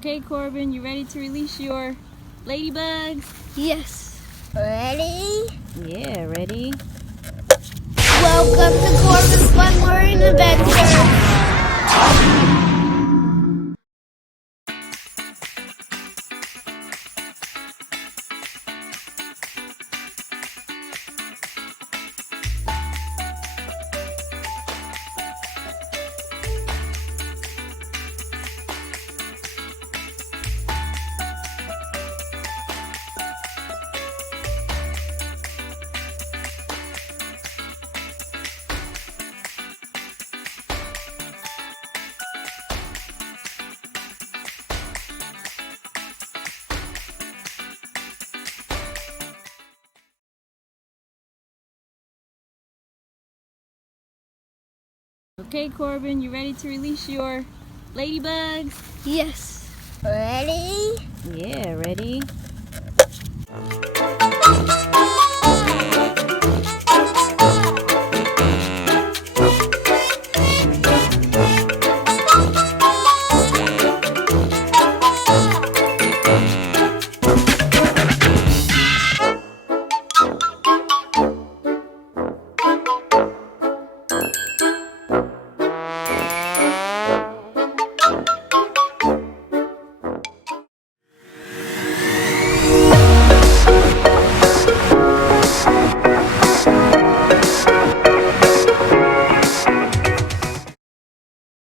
Okay, Corbin, you ready to release your ladybugs? Yes. Ready? Yeah, ready. Welcome to Corban's Fun Learning Adventures. Okay, Corbin, you ready to release your ladybugs? Yes. Ready? Yeah, ready.